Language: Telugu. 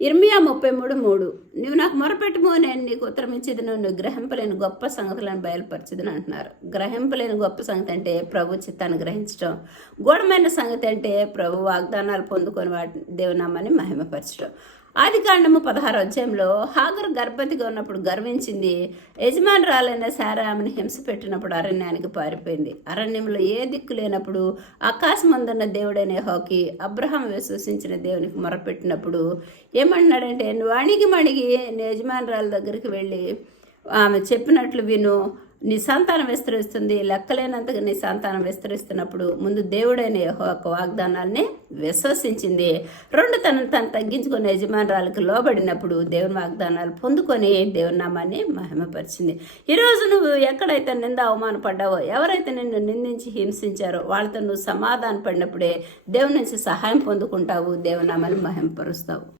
ఇర్మియా 33:3 నీవు నాకు మొరపెట్టుము, నేను నీకు ఉత్తరం ఇచ్చేదను, నువ్వు గ్రహింపలేని గొప్ప సంగతులను బయలుపరచదును అంటున్నారు. గ్రహింపలేని గొప్ప సంగతి అంటే ప్రభు చిత్తాన్ని గ్రహించడం. గూఢమైన సంగతి అంటే ప్రభు వాగ్దానాలు పొందుకొని వాటి దేవునామాన్ని మహిమపరచడం. ఆదికాండము 16వ అధ్యాయంలో హాగరు గర్భవతిగా ఉన్నప్పుడు గర్వించింది. యజమానురాలైన శారా ఆమెను హింస పెట్టినప్పుడు అరణ్యానికి పారిపోయింది. అరణ్యంలో ఏ దిక్కు లేనప్పుడు ఆకాశమందున్న దేవుడైన యెహోవాకి అబ్రహాం విశ్వసించిన దేవునికి మొరపెట్టినప్పుడు ఏమంటున్నాడంటే, నువ్వు అణిగి మణిగి నీ యజమానురాల దగ్గరికి వెళ్ళి ఆమె చెప్పినట్లు విను, నీ సంతానం విస్తరిస్తుంది, లెక్కలేనంతగా నీ సంతానం విస్తరిస్తున్నప్పుడు ముందు దేవుడైన యెహోవా వాగ్దానాల్ని విశ్వసించింది. తను తగ్గించుకుని యజమానురాలకు లోబడినప్పుడు దేవుని వాగ్దానాలు పొందుకొని దేవుని నామాన్ని మహిమపరిచింది. ఈరోజు నువ్వు ఎక్కడైతే నింద అవమానపడ్డావో, ఎవరైతే నిన్ను నిందించి హింసించారో వాళ్ళతో నువ్వు సమాధాన పడినప్పుడే దేవుని నుంచి సహాయం పొందుకుంటావు, దేవుని నామాన్ని మహిమపరుస్తావు.